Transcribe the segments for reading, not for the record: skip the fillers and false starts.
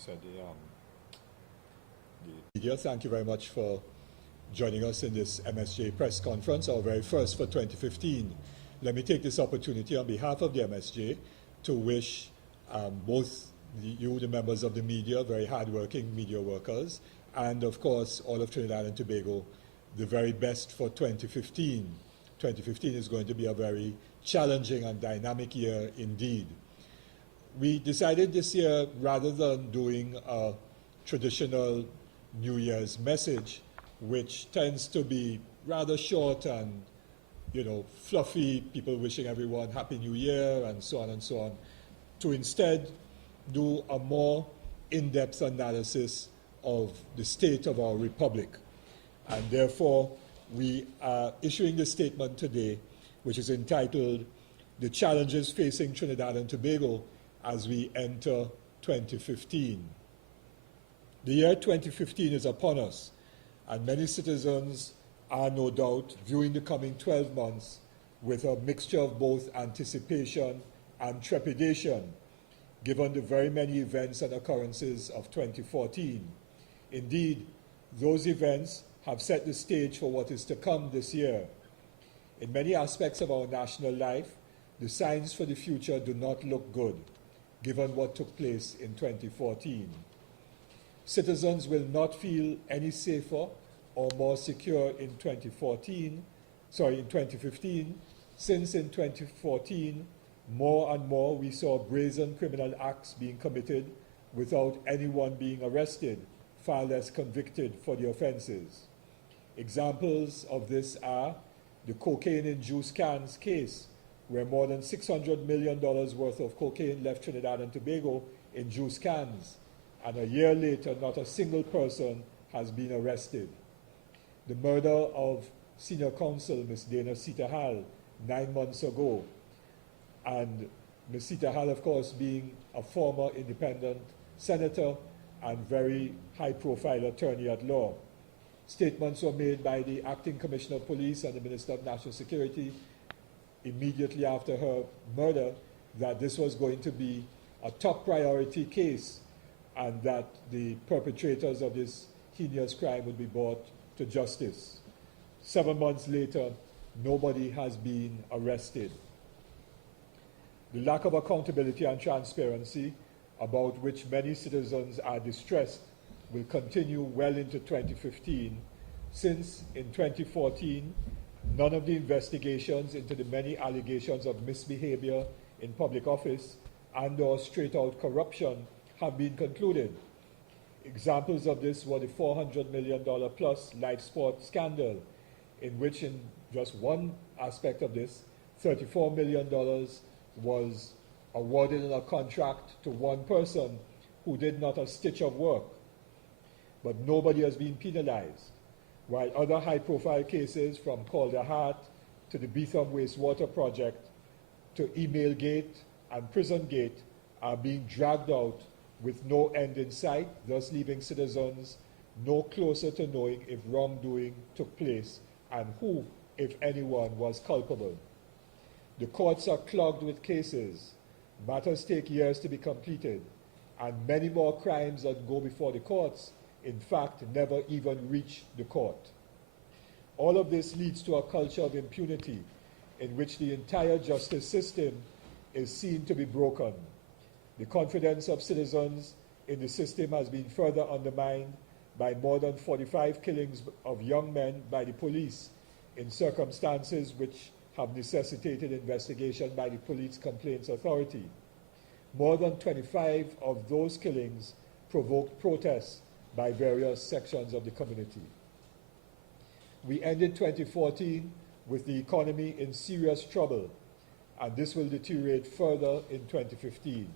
said Media, thank you very much for joining us in this MSJ press conference, our very first for 2015. Let me take this opportunity on behalf of the MSJ to wish both the members of the media, very hardworking media workers, and of course all of Trinidad and Tobago, the very best for 2015. 2015 is going to be a very challenging and dynamic year indeed. We decided this year, rather than doing a traditional New Year's message, which tends to be rather short and, fluffy, people wishing everyone Happy New Year and so on, to instead do a more in-depth analysis of the state of our republic. And therefore, we are issuing this statement today, which is entitled, "The Challenges Facing Trinidad and Tobago as we enter 2015. The year 2015 is upon us, and many citizens are no doubt viewing the coming 12 months with a mixture of both anticipation and trepidation, given the very many events and occurrences of 2014. Indeed, those events have set the stage for what is to come this year. In many aspects of our national life, the signs for the future do not look good, given what took place in 2014. Citizens will not feel any safer or more secure in 2015, since in 2014, more and more we saw brazen criminal acts being committed without anyone being arrested, far less convicted for the offenses. Examples of this are the cocaine in juice cans case, where more than $600 million worth of cocaine left Trinidad and Tobago in juice cans, and a year later not a single person has been arrested. The murder of Senior Counsel Ms. Dana Sitahal 9 months ago, and Ms. Sitahal, of course, being a former independent senator and very high-profile attorney at law. Statements were made by the Acting Commissioner of Police and the Minister of National Security immediately after her murder that this was going to be a top priority case and that the perpetrators of this heinous crime would be brought to justice. 7 months later, nobody has been arrested. The lack of accountability and transparency, about which many citizens are distressed, will continue well into 2015, since in 2014, none of the investigations into the many allegations of misbehavior in public office and/or straight-out corruption have been concluded. Examples of this were the $400 million plus life sport scandal, in which, in just one aspect of this, $34 million was awarded in a contract to one person who did not a stitch of work, but nobody has been penalized, while other high-profile cases, from Calder Heart to the Beetham Wastewater Project to Email Gate and Prison Gate, are being dragged out with no end in sight, thus leaving citizens no closer to knowing if wrongdoing took place and who, if anyone, was culpable. The courts are clogged with cases. Matters take years to be completed, and many more crimes that go before the courts, in fact, never even reach the court. All of this leads to a culture of impunity in which the entire justice system is seen to be broken. The confidence of citizens in the system has been further undermined by more than 45 killings of young men by the police in circumstances which have necessitated investigation by the Police Complaints Authority. More than 25 of those killings provoked protests by various sections of the community. We ended 2014 with the economy in serious trouble, and this will deteriorate further in 2015.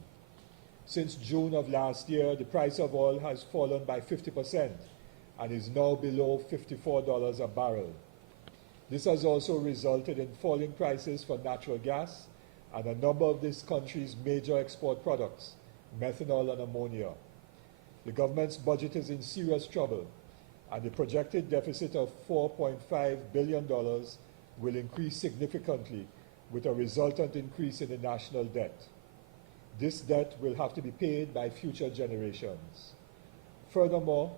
Since June of last year, the price of oil has fallen by 50% and is now below $54 a barrel. This has also resulted in falling prices for natural gas and a number of this country's major export products, methanol and ammonia. The government's budget is in serious trouble, and the projected deficit of $4.5 billion will increase significantly with a resultant increase in the national debt. This debt will have to be paid by future generations. Furthermore,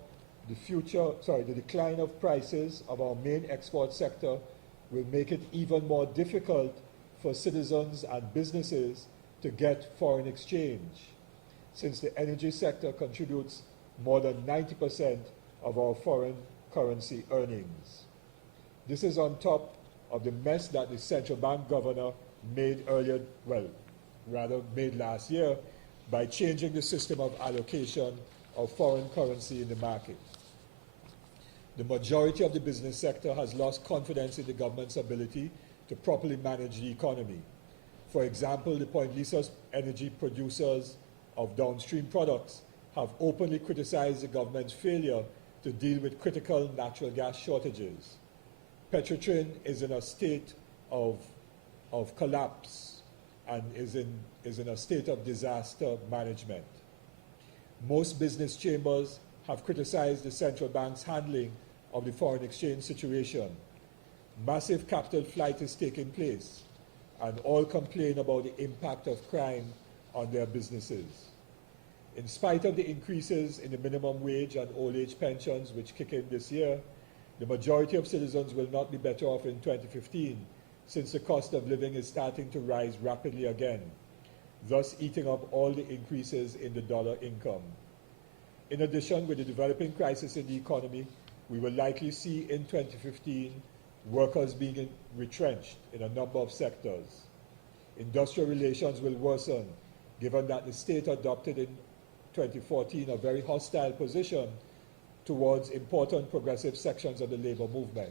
the decline of prices of our main export sector will make it even more difficult for citizens and businesses to get foreign exchange, since the energy sector contributes more than 90% of our foreign currency earnings. This is on top of the mess that the central bank governor made made last year by changing the system of allocation of foreign currency in the market. The majority of the business sector has lost confidence in the government's ability to properly manage the economy. For example, the Point Lisa energy producers of downstream products have openly criticized the government's failure to deal with critical natural gas shortages. Petrotrin is in a state of collapse and is in a state of disaster management. Most business chambers have criticized the central bank's handling of the foreign exchange situation. Massive capital flight is taking place, and all complain about the impact of crime on their businesses. In spite of the increases in the minimum wage and old age pensions which kick in this year, the majority of citizens will not be better off in 2015, since the cost of living is starting to rise rapidly again, thus eating up all the increases in the dollar income. In addition, with the developing crisis in the economy, we will likely see in 2015 workers being retrenched in a number of sectors. Industrial relations will worsen, given that the state adopted in 2014 a very hostile position towards important progressive sections of the labor movement.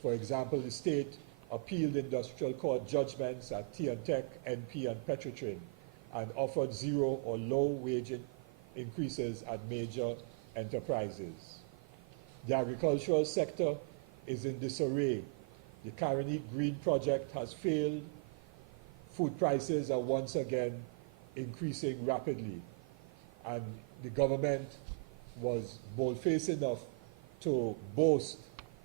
For example, the state appealed industrial court judgments at T&Tech, NP, and Petrotrin, and offered zero or low wage increases at major enterprises. The agricultural sector is in disarray. The Caroni Green project has failed. Food prices are once again increasing rapidly. And the government was bold-faced enough to boast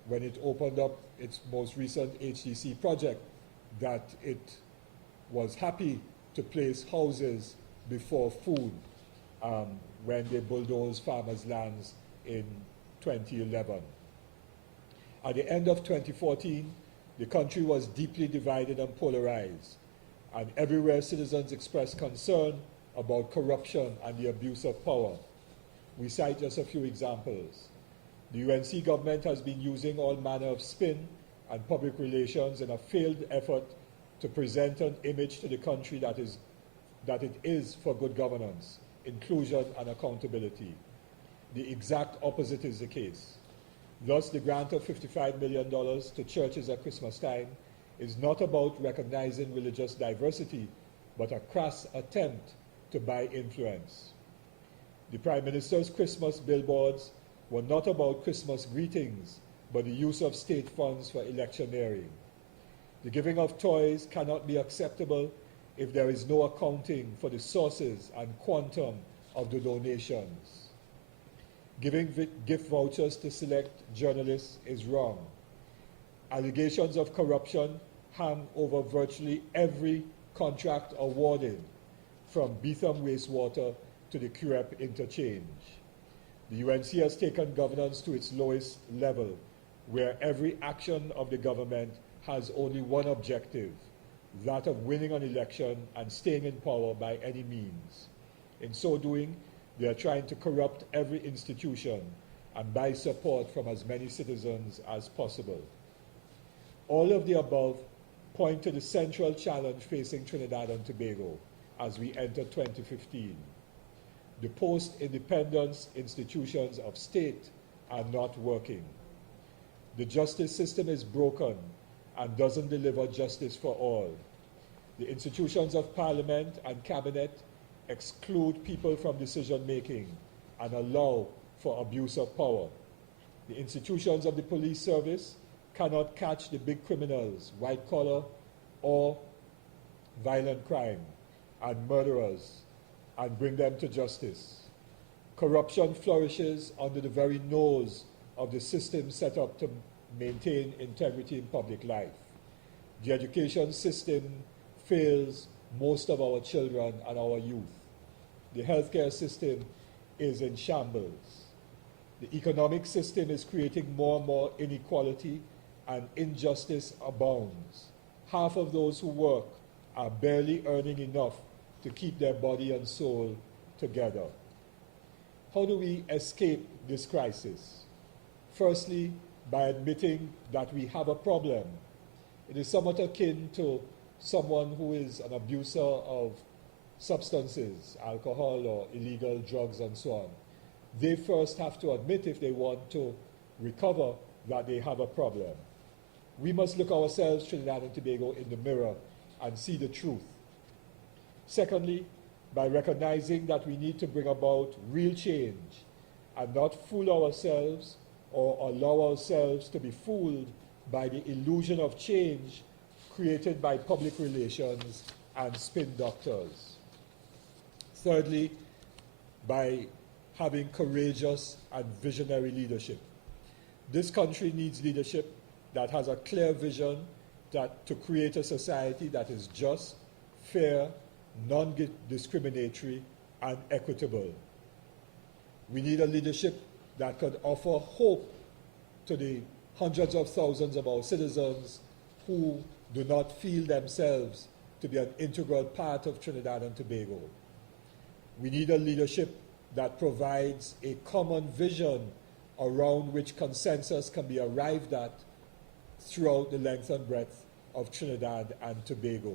when it opened up its most recent HDC project that it was happy to place houses before food when they bulldozed farmers' lands in 2011. At the end of 2014, the country was deeply divided and polarized, and everywhere citizens expressed concern about corruption and the abuse of power. We cite just a few examples. The UNC government has been using all manner of spin and public relations in a failed effort to present an image to the country that it is for good governance, inclusion, and accountability. The exact opposite is the case. Thus, the grant of $55 million to churches at Christmas time is not about recognizing religious diversity, but a crass attempt to buy influence. The Prime Minister's Christmas billboards were not about Christmas greetings, but the use of state funds for electioneering. The giving of toys cannot be acceptable if there is no accounting for the sources and quantum of the donations. Giving gift vouchers to select journalists is wrong. Allegations of corruption hang over virtually every contract awarded, from Beetham wastewater to the QREP interchange. The UNC has taken governance to its lowest level, where every action of the government has only one objective, that of winning an election and staying in power by any means. In so doing, they are trying to corrupt every institution and buy support from as many citizens as possible. All of the above point to the central challenge facing Trinidad and Tobago as we enter 2015. The post-independence institutions of state are not working. The justice system is broken and doesn't deliver justice for all. The institutions of parliament and cabinet exclude people from decision-making and allow for abuse of power. The institutions of the police service cannot catch the big criminals, white-collar or violent crime, and murderers, and bring them to justice. Corruption flourishes under the very nose of the system set up to maintain integrity in public life. The education system fails most of our children and our youth. The healthcare system is in shambles. The economic system is creating more and more inequality, and injustice abounds. Half of those who work are barely earning enough to keep their body and soul together. How do we escape this crisis? Firstly, by admitting that we have a problem. It is somewhat akin to someone who is an abuser of substances, alcohol or illegal drugs and so on. They first have to admit, if they want to recover, that they have a problem. We must look ourselves, Trinidad and Tobago, in the mirror and see the truth. Secondly, by recognizing that we need to bring about real change and not fool ourselves or allow ourselves to be fooled by the illusion of change created by public relations and spin doctors. Thirdly, by having courageous and visionary leadership. This country needs leadership that has a clear vision to create a society that is just, fair, non-discriminatory, and equitable. We need a leadership that could offer hope to the hundreds of thousands of our citizens who do not feel themselves to be an integral part of Trinidad and Tobago. We need a leadership that provides a common vision around which consensus can be arrived at throughout the length and breadth of Trinidad and Tobago.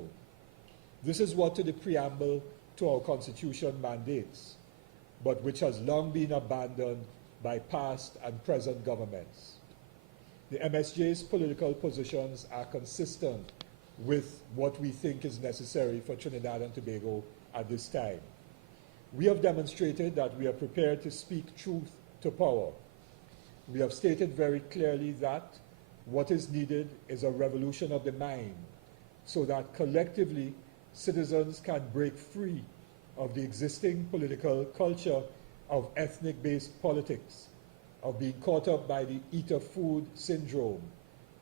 This is what the preamble to our Constitution mandates, but which has long been abandoned by past and present governments. The MSJ's political positions are consistent with what we think is necessary for Trinidad and Tobago at this time. We have demonstrated that we are prepared to speak truth to power. We have stated very clearly that what is needed is a revolution of the mind, so that collectively citizens can break free of the existing political culture of ethnic-based politics, of being caught up by the eat-a-food syndrome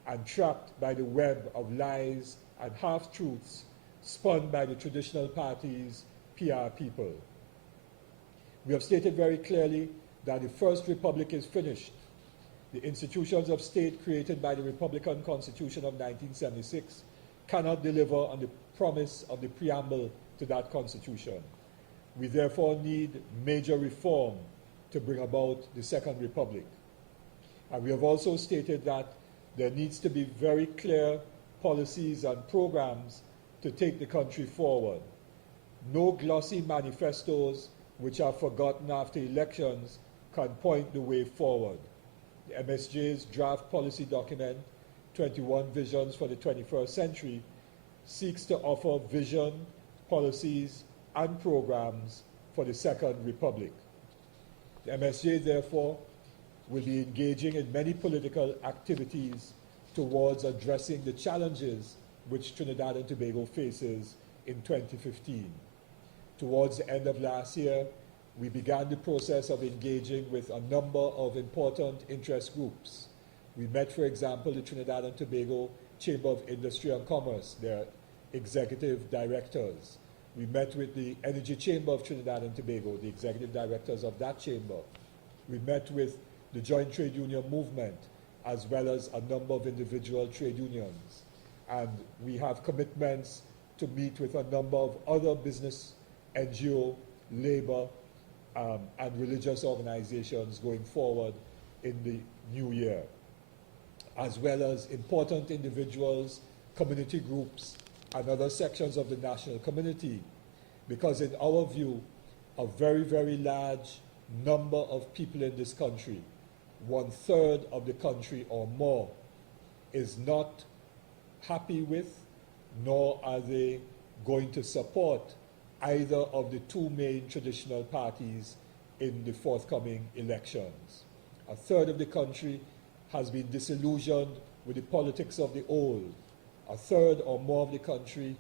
and trapped by the web of lies and half-truths spun by the traditional parties' PR people. We have stated very clearly that the First Republic is finished. The institutions of state created by the Republican Constitution of 1976 cannot deliver on the promise of the preamble to that Constitution. We therefore need major reform to bring about the Second Republic. And we have also stated that there needs to be very clear policies and programs to take the country forward. No glossy manifestos which are forgotten after elections can point the way forward. The MSJ's draft policy document, 21 Visions for the 21st Century, seeks to offer vision, policies, and programs for the Second Republic. The MSJ, therefore, will be engaging in many political activities towards addressing the challenges which Trinidad and Tobago faces in 2015. Towards the end of last year, we began the process of engaging with a number of important interest groups. We met, for example, the Trinidad and Tobago Chamber of Industry and Commerce, their executive directors. We met with the Energy Chamber of Trinidad and Tobago, the executive directors of that chamber. We met with the Joint Trade Union Movement, as well as a number of individual trade unions. And we have commitments to meet with a number of other business, NGO, labor, and religious organizations going forward in the new year, as well as important individuals, community groups, and other sections of the national community, because in our view, a very, very large number of people in this country, 1/3 of the country or more, is not happy with, nor are they going to support either of the two main traditional parties in the forthcoming elections. 1/3 of the country has been disillusioned with the politics of the old. 1/3 or more of the country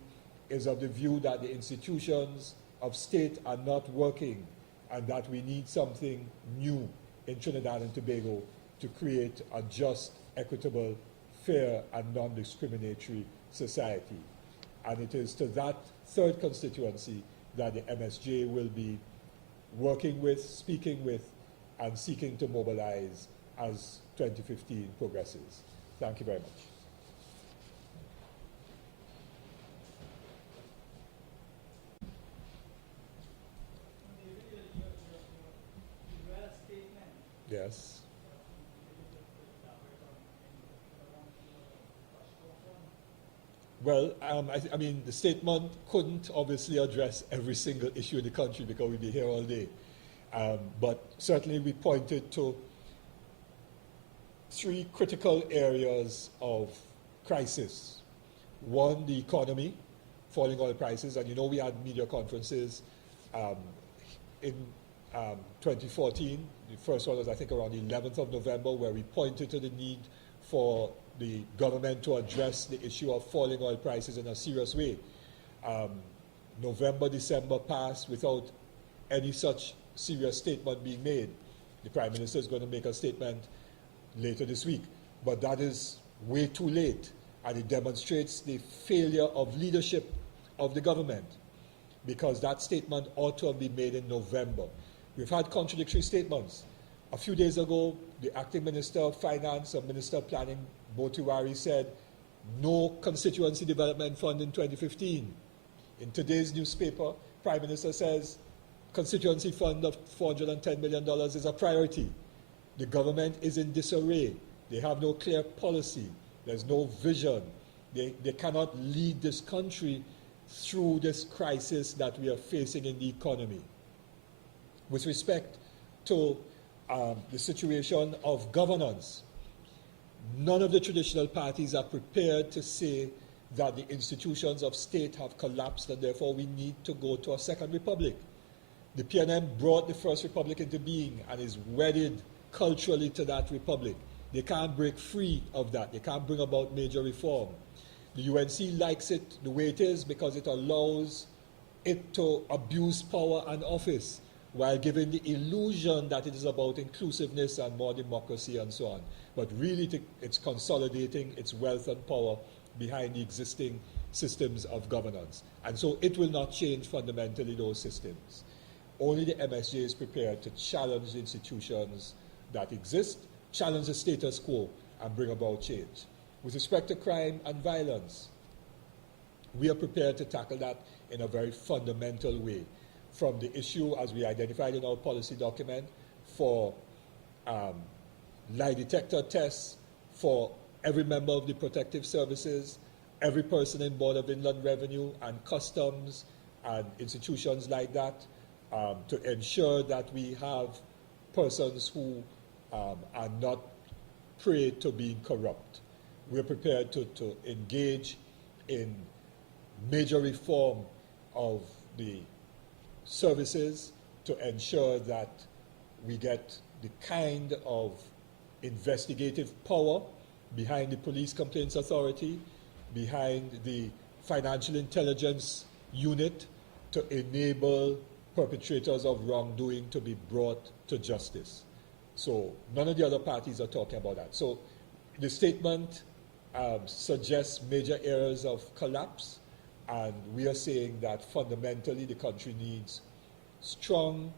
is of the view that the institutions of state are not working and that we need something new in Trinidad and Tobago to create a just, equitable, fair, and non-discriminatory society. And it is to that third constituency that the MSJ will be working with, speaking with, and seeking to mobilize as 2015 progresses. Thank you very much. Yes. Well, I mean, the statement couldn't obviously address every single issue in the country because we'd be here all day. But certainly we pointed to 3 critical areas of crisis. One, the economy, falling oil prices, and you know we had media conferences in 2014. The first one was, I think, around the 11th of November, where we pointed to the need for the government to address the issue of falling oil prices in a serious way. November, December passed without any such serious statement being made. The Prime Minister is going to make a statement later this week, but that is way too late, and it demonstrates the failure of leadership of the government, because that statement ought to have been made in November. We've had contradictory statements. A few days ago, the acting Minister of Finance and Minister of Planning, Botiwari, said no constituency development fund in 2015. In today's newspaper, Prime Minister says constituency fund of $410 million is a priority. The government is in disarray. They have no clear policy. There's no vision. They cannot lead this country through this crisis that we are facing in the economy. With respect to the situation of governance, none of the traditional parties are prepared to say that the institutions of state have collapsed and therefore we need to go to a second republic. The PNM brought the first republic into being and is wedded culturally to that republic. They can't break free of that. They can't bring about major reform. The UNC likes it the way it is because it allows it to abuse power and office while giving the illusion that it is about inclusiveness and more democracy and so on. But really it's consolidating its wealth and power behind the existing systems of governance. And so it will not change fundamentally those systems. Only the MSJ is prepared to challenge the institutions that exist, challenge the status quo, and bring about change. With respect to crime and violence, we are prepared to tackle that in a very fundamental way, from the issue, as we identified in our policy document, for lie detector tests for every member of the protective services, every person in Board of Inland Revenue and Customs and institutions like that, to ensure that we have persons who are not prey to being corrupt. We're prepared to engage in major reform of the services to ensure that we get the kind of investigative power behind the Police Complaints Authority, behind the Financial Intelligence Unit, to enable perpetrators of wrongdoing to be brought to justice. So none of the other parties are talking about that. So the statement suggests major areas of collapse, and we are saying that fundamentally the country needs strong,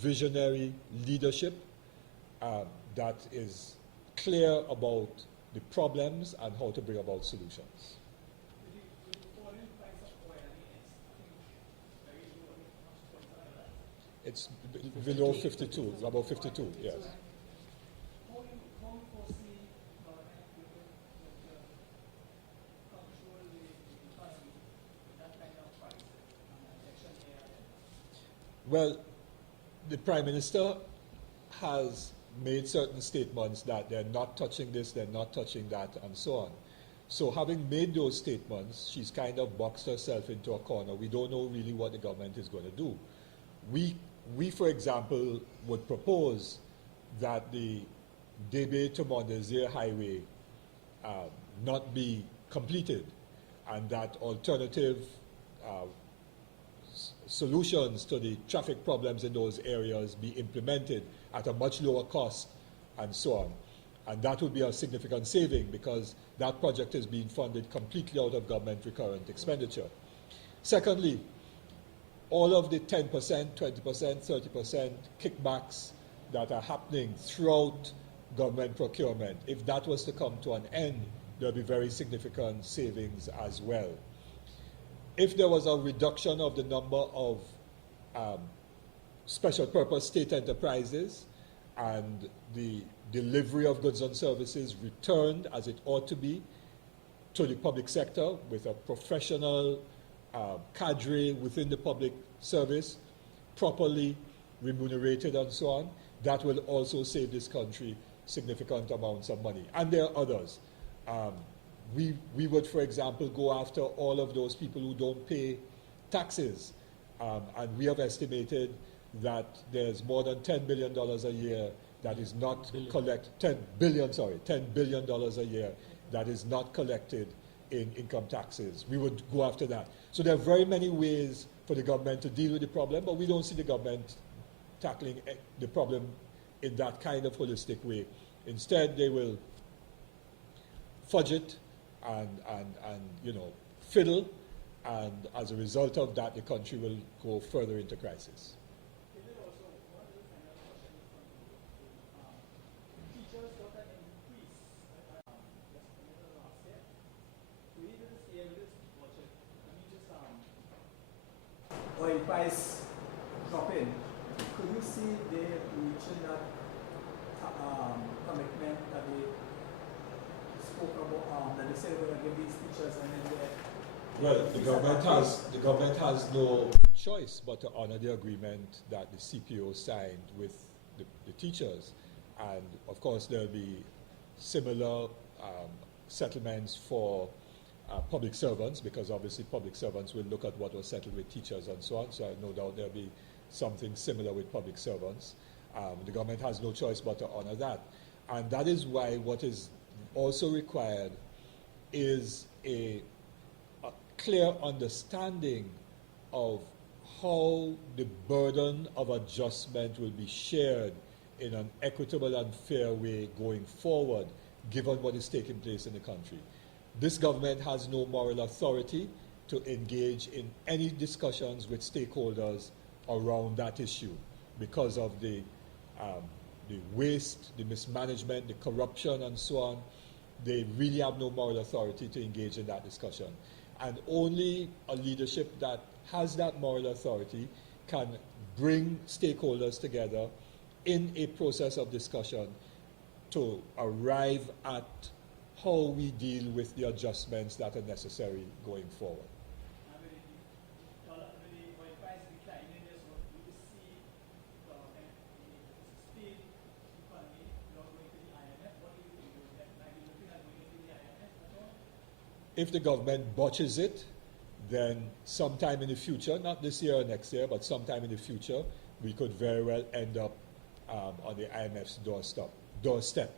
visionary leadership that is clear about the problems and how to bring about solutions. It's below 52, about 52, yes. Well, the Prime Minister has made certain statements that they're not touching this, they're not touching that, and so on. So having made those statements, she's kind of boxed herself into a corner. We don't know really what the government is going to do. We, for example, would propose that the Debe to Mondesir Highway not be completed, and that alternative solutions to the traffic problems in those areas be implemented at a much lower cost, and so on. And that would be a significant saving because that project is being funded completely out of government recurrent expenditure. Secondly, all of the 10%, 20%, 30% kickbacks that are happening throughout government procurement, if that was to come to an end, there would be very significant savings as well. If there was a reduction of the number of special purpose state enterprises and the delivery of goods and services returned as it ought to be to the public sector with a professional cadre within the public service, properly remunerated and so on, that will also save this country significant amounts of money. And there are others. We would, for example, go after all of those people who don't pay taxes. And we have estimated that there's more than $10 billion a year that is not collected, $10 billion a year that is not collected in income taxes. We would go after that. So there are very many ways for the government to deal with the problem, but we don't see the government tackling the problem in that kind of holistic way. Instead, they will fudge it and fiddle, and as a result of that, the country will go further into crisis. Oil price dropping, could you see they reaching that commitment that they spoke about, that they said they were going to give these teachers, and then they... Well, the government has no choice but to honor the agreement that the CPO signed with the teachers. And of course, there'll be similar settlements for public servants, because obviously public servants will look at what was settled with teachers and so on. So I have no doubt there'll be something similar with public servants. The government has no choice but to honor that. And that is why what is also required is a clear understanding of how the burden of adjustment will be shared in an equitable and fair way going forward, given what is taking place in the country. This government has no moral authority to engage in any discussions with stakeholders around that issue because of the waste, the mismanagement, the corruption, and so on. They really have no moral authority to engage in that discussion. And only a leadership that has that moral authority can bring stakeholders together in a process of discussion to arrive at how we deal with the adjustments that are necessary going forward. If the government botches it, then sometime in the future, not this year or next year, but sometime in the future, we could very well end up on the IMF's doorstep.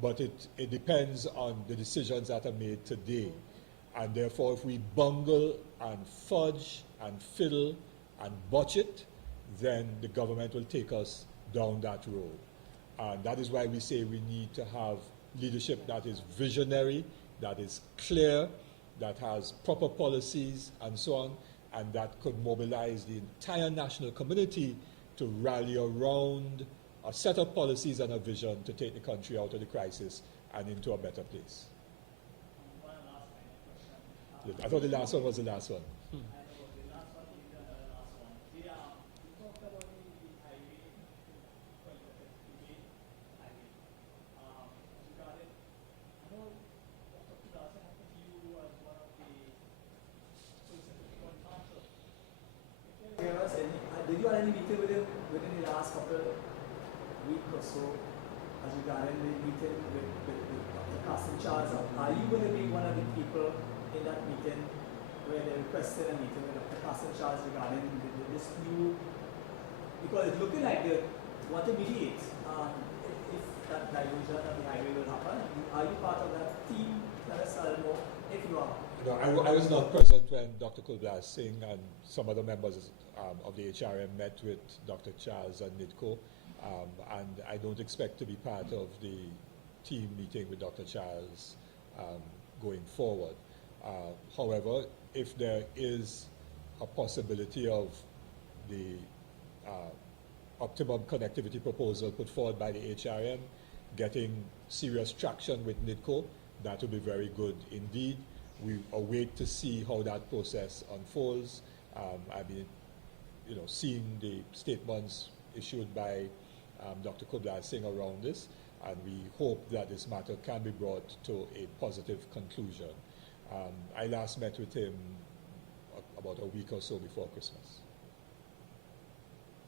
But it depends on the decisions that are made today. And therefore, if we bungle and fudge and fiddle and botch it, then the government will take us down that road. And that is why we say we need to have leadership that is visionary, that is clear, that has proper policies and so on, and that could mobilize the entire national community to rally around a set of policies and a vision to take the country out of the crisis and into a better place. One last question. I thought the last one was the last one. I know the last one is the last one. You talked about the highway, highway. Regarding, I know Dr. Kulas, I think you as one of the persons council. Did you have any meeting with him within the last week or so as regarding the meeting with Dr. Carson Charles? Are you going to be one of the people in that meeting where they requested a meeting with Dr. Carson Charles regarding the dispute? Because it's looking like they want to mediate if that diversion of the highway will happen. Are you part of that team? Tell us a little more if you are. No, I was not present when Dr. Kulblas Singh and some other members of the HRM met with Dr. Charles and NIDCO. And I don't expect to be part of the team meeting with Dr. Charles going forward. However, if there is a possibility of the optimum connectivity proposal put forward by the HRM, getting serious traction with NIDCO. That would be very good indeed. We await to see how that process unfolds. I mean, you know, seeing the statements issued by Dr. Kublai Singh around this, and we hope that this matter can be brought to a positive conclusion. I last met with him about a week or so before Christmas.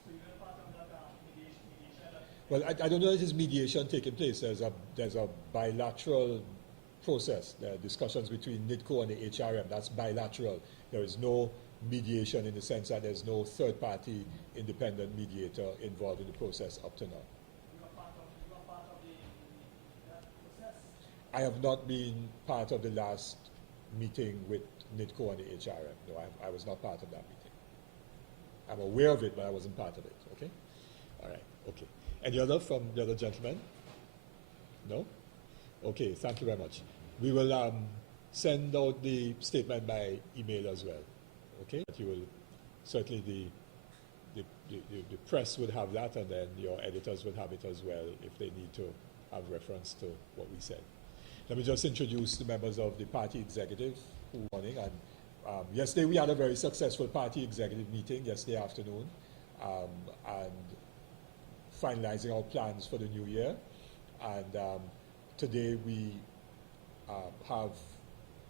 So you were part of that mediation? Well, I don't know if there's mediation taking place. There's a bilateral process. There are discussions between NIDCO and the HRM. That's bilateral. There is no mediation in the sense that there's no third-party independent mediator involved in the process up to now. You are part of that process? I have not been part of the last meeting with NIDCO and the HRM. No, I was not part of that meeting. I'm aware of it, but I wasn't part of it. Okay? All right. Okay. Any other from the other gentlemen? No? Okay. Thank you very much. We will send out the statement by email as well. Okay? You will certainly the press would have that, and then your editors would have it as well if they need to have reference to what we said. Let me just introduce the members of the party executive who are running. And yesterday we had a very successful party executive meeting yesterday afternoon, and finalizing our plans for the new year. And today we have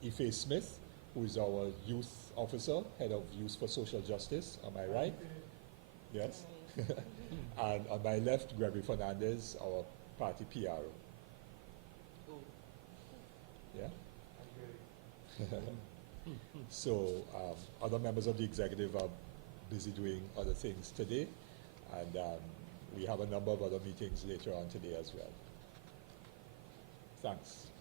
Ife Smith, who is our youth officer, head of Youth for Social Justice. Am I right? Yes. And on my left, Gregory Fernandez, our party PRO. Yeah? So other members of the executive are busy doing other things today, and we have a number of other meetings later on today as well. Thanks.